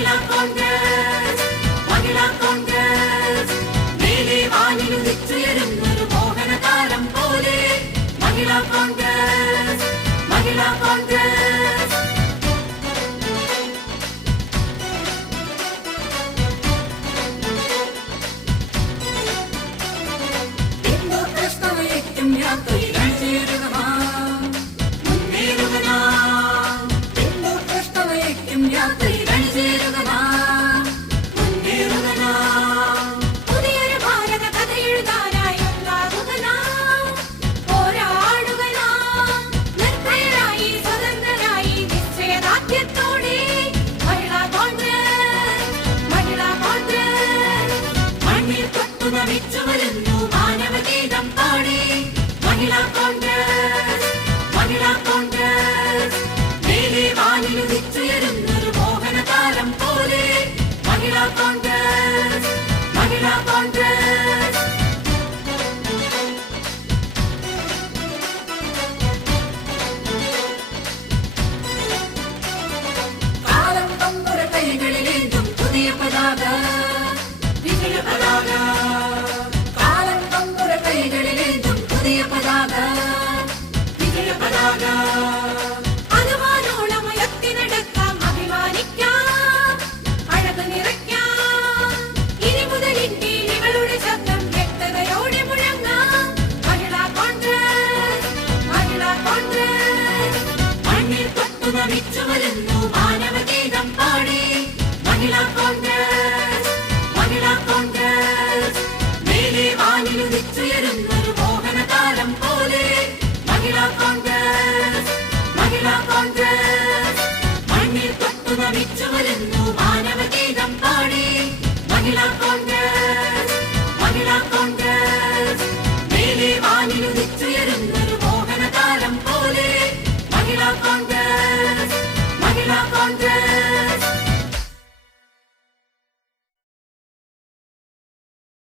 മഹിളാ കോൺഗ്രസ് മഹിളാ കോൺഗ്രസ് മേലെ വാനിലുദിച്ചുയരുന്നൊരു മോഹനതാരം പോലെ മഹിളാ കോൺഗ്രസ് മഹിളാ കോൺഗ്രസ് ഹിന്ദു ക്രിസ്തവയ്ക്കും യാത്രയിൽ ചേരുക മുന്നേറുക ഹിന്ദു ക്രിസ്തവയ്ക്കും യാത്രയിൽ ചേരുക മുന്നേറുക പുതിയൊരു ഭാരത കഥ എഴുതാനായി ഉണ്ടാകുക പോരാടുക നിർഭയരായി സ്വതന്ത്രരായി നിശ്ചയദാർഢ്യത്തോടെ മഹിളാ കോൺഗ്രസ് മഹിളാ കോൺഗ്രസ് മണ്ണിൽ തൊട്ടു നമിച്ചു വരുന്നു മാനവഗീതം പാടി മഹിളാ കോൺഗ്രസ് മഹിളാ കോൺഗ്രസ് മേലെ വാനിലുദിച്ചുയരുന്നൊരു മോഹനതാരം പോലെ മഹിളാ കോൺഗ്രസ് മഹിളാ കോൺഗ്രസ് കാലം തമ്പുര കൈകളിലേന്തും പുതിയ പതാക വിജയ പതാക കാലം തമ്പുര കൈകളിലേന്തും പുതിയ പതാക വിജയ പതാക അതുമാനോളമുയർത്തിനെടുക്കാം അഭിമാനിക്കാം അഴക് നിറയ്ക്കാം ഇനി മുതൽ ഇന്ത്യയുടെ ശബ്ദം വ്യക്തതയോടെ മുഴങ്ങാം മഹിളാ കോൺഗ്രസ് മഹിളാ കോൺഗ്രസ് മണ്ണിൽ തൊട്ടു നമിച്ചു വരുന്നു മാനവഗീതം പാടി മഹിളാ